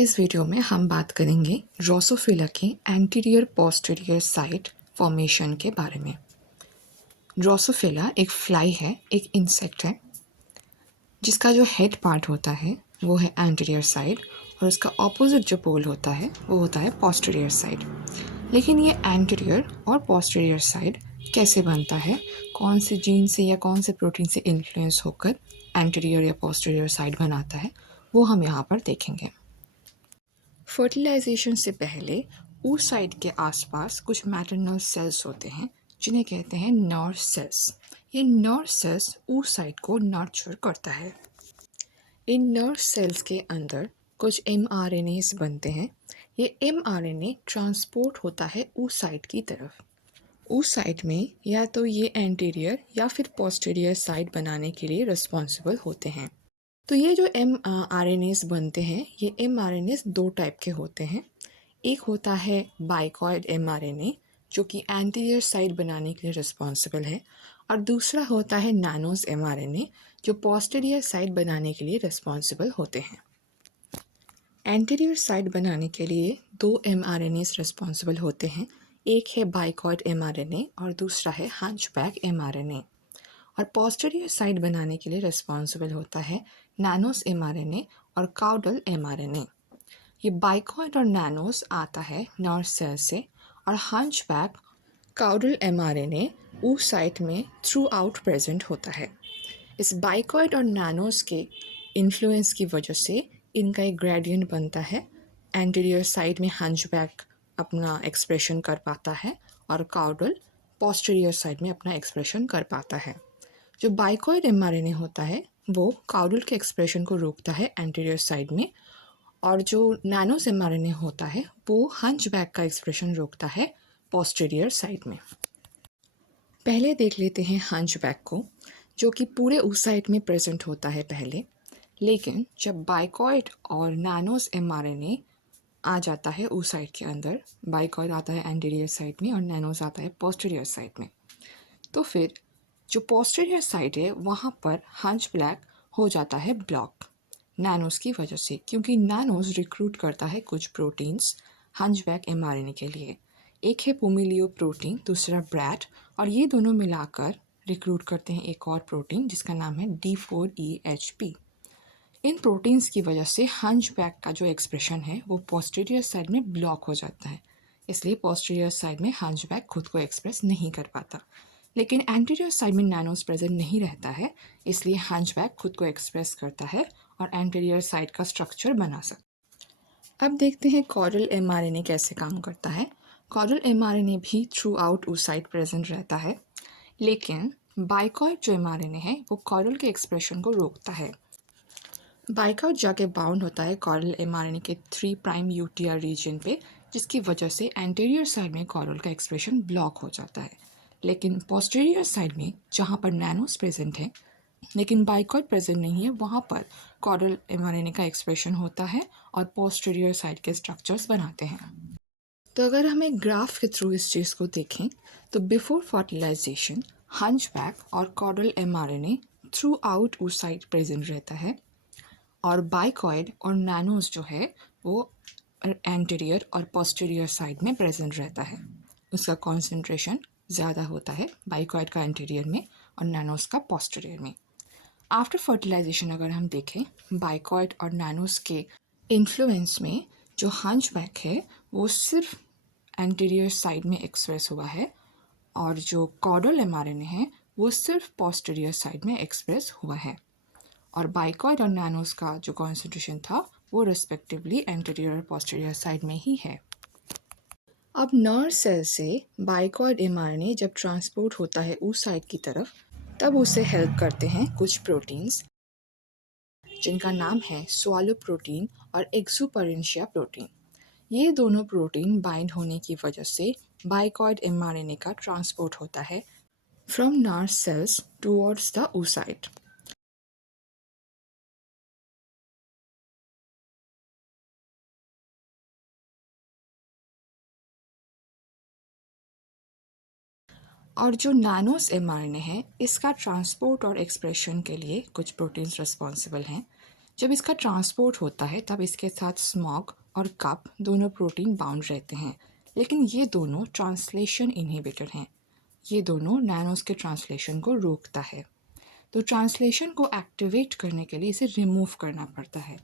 इस वीडियो में हम बात करेंगे ड्रोसोफिला के एंटीरियर पोस्टीरियर साइड फॉर्मेशन के बारे में। ड्रोसोफिला एक फ्लाई है, एक इंसेक्ट है जिसका जो हेड पार्ट होता है वो है एंटीरियर साइड और उसका ऑपोजिट जो पोल होता है वो होता है पोस्टीरियर साइड। लेकिन ये एंटीरियर और पोस्टीरियर साइड कैसे बनता है, कौन से जीन से या कौन से प्रोटीन से इन्फ्लुएंस होकर एंटीरियर या पोस्टीरियर साइड बनाता है, वो हम यहाँ पर देखेंगे। फर्टिलाइजेशन से पहले oocyte के आसपास कुछ मैटरनल सेल्स होते हैं जिन्हें कहते हैं नर्व सेल्स। ये नर्व सेल्स oocyte को नर्चर करता है। इन नर्व सेल्स के अंदर कुछ mRNAs बनते हैं। ये mRNA ट्रांसपोर्ट होता है oocyte की तरफ। oocyte में या तो ये एंटीरियर या फिर पोस्टीरियर साइड बनाने के लिए रिस्पॉन्सिबल होते हैं। तो ये जो mRNAs बनते हैं, ये mRNAs दो टाइप के होते हैं। एक होता है बाइकॉइड mRNA जो कि एंटीरियर साइड बनाने के लिए रिस्पॉन्सिबल है, और दूसरा होता है नैनोस mRNA जो पोस्टीरियर साइड बनाने के लिए रिस्पॉन्सिबल होते हैं। एंटीरियर साइड बनाने के लिए दो mRNAs रिस्पॉन्सिबल होते हैं। एक है बाइकॉइड mRNA और दूसरा है हंचबैक mRNA। और पोस्टीरियर साइड बनाने के लिए रिस्पॉन्सिबल होता है नैनोस mRNA और काउडल mRNA। ये बाइकॉइड और नैनोस आता है नर्व सेल से, और हंचबैक काउडल mRNA oocyte में थ्रू आउट प्रेजेंट होता है। इस बाइकॉइड और नैनोस के इन्फ्लुएंस की वजह से इनका एक ग्रेडियंट बनता है। एंटीरियर साइड में हंचबैक अपना एक्सप्रेशन कर पाता है और काउडल पोस्टीरियर साइड में अपना एक्सप्रेशन कर पाता है। जो बाइकॉइड mRNA होता है वो काउडल के एक्सप्रेशन को रोकता है एंटीरियर साइड में, और जो नैनोस mRNA होता है वो हंचबैक का एक्सप्रेशन रोकता है पोस्टीरियर साइड में। पहले देख लेते हैं हंचबैक को, जो कि पूरे oocyte में प्रेजेंट होता है पहले। लेकिन जब बाइकॉइड और नैनोस mRNA आ जाता है oocyte के अंदर, बाइकॉइड आता है एंटीरियर साइड में और नैनोस आता है पोस्टीरियर साइड में, तो फिर जो पोस्टीरियर साइड है वहाँ पर हंचबैक हो जाता है ब्लॉक नैनोस की वजह से, क्योंकि नैनोस रिक्रूट करता है कुछ प्रोटीन्स हंचबैक mRNA के लिए। एक है पुमिलियो प्रोटीन, दूसरा ब्रैट, और ये दोनों मिलाकर रिक्रूट करते हैं एक और प्रोटीन जिसका नाम है D4EHP। इन प्रोटीन्स की वजह से हंचबैक का जो एक्सप्रेशन है वो पोस्टीरियर साइड में ब्लॉक हो जाता है, इसलिए पोस्टीरियर साइड में हंचबैक खुद को एक्सप्रेस नहीं कर पाता। लेकिन एंटीरियर साइड में नैनोस प्रेजेंट नहीं रहता है, इसलिए हंचबैक खुद को एक्सप्रेस करता है और एंटीरियर साइड का स्ट्रक्चर बना सकता। अब देखते हैं कॉडल mRNA कैसे काम करता है। कॉडल mRNA भी थ्रू आउट oocyte प्रेजेंट रहता है, लेकिन बाइकॉइड जो mRNA है वो कॉडल के एक्सप्रेशन को रोकता है। बाइकॉइड जाके बाउंड होता है कॉडल mRNA के 3 प्राइम UTR रीजन पे, जिसकी वजह से एंटीरियर साइड में कॉडल का एक्सप्रेशन ब्लॉक हो जाता है। लेकिन पोस्टीरियर साइड में जहाँ पर नैनोस प्रेजेंट है लेकिन बाइकॉइड प्रेजेंट नहीं है, वहाँ पर कॉडल mRNA का एक्सप्रेशन होता है और पोस्टीरियर साइड के स्ट्रक्चर्स बनाते हैं। तो अगर हम एक ग्राफ के थ्रू इस चीज़ को देखें तो बिफोर फर्टिलाइजेशन हंचबैक और caudal mRNA throughout oocyte present रहता है, और बाइकॉइड और नैनोस जो है वो एंटीरियर और पोस्टीरियर साइड में प्रेजेंट रहता है। उसका कॉन्सेंट्रेशन ज़्यादा होता है बाइकॉइड का एंटीरियर में और नैनोस का पोस्टीरियर में। आफ्टर फर्टिलाइजेशन अगर हम देखें बाइकॉइड और नैनोस के इन्फ्लुएंस में जो हंचबैक है वो सिर्फ एंटीरियर साइड में एक्सप्रेस हुआ है, और जो कॉडल mRNA है वो सिर्फ पोस्टीरियर साइड में एक्सप्रेस हुआ है, और बाइकॉइड और नैनोस का जो कॉन्सेंट्रेशन था वो रिस्पेक्टिवली एंटीरियर और पोस्टीरियर साइड में ही है। अब नर्व सेल से बाइकॉइड mRNA जब ट्रांसपोर्ट होता है oocyte की तरफ, तब उसे हेल्प करते हैं कुछ प्रोटीन्स जिनका नाम है स्वालो प्रोटीन और एक्सुपरेंशिया प्रोटीन। ये दोनों प्रोटीन बाइंड होने की वजह से बाइकॉइड mRNA का ट्रांसपोर्ट होता है from nerve cells towards the oocyte। और जो नैनोस mRNA है इसका ट्रांसपोर्ट और एक्सप्रेशन के लिए कुछ प्रोटीन्स रिस्पॉन्सिबल हैं जब इसका ट्रांसपोर्ट होता है तब इसके साथ स्मॉग और कप दोनों प्रोटीन बाउंड रहते हैं, लेकिन ये दोनों ट्रांसलेशन इनहिबिटर हैं। ये दोनों नैनोस के ट्रांसलेशन को रोकता है। तो ट्रांसलेशन को एक्टिवेट करने के लिए इसे रिमूव करना पड़ता है।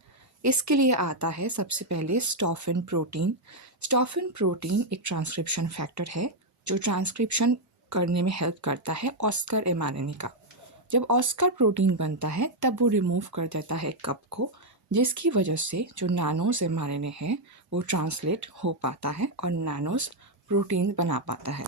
इसके लिए आता है सबसे पहले स्टॉफिन प्रोटीन। स्टॉफिन प्रोटीन एक ट्रांसक्रिप्शन फैक्टर है जो ट्रांसक्रिप्शन करने में हेल्प करता है ऑस्कर एमआरएनए का। जब ऑस्कर प्रोटीन बनता है तब वो रिमूव कर देता है कप को, जिसकी वजह से जो नैनोस एमआरएनए है वो ट्रांसलेट हो पाता है और नैनोस प्रोटीन बना पाता है।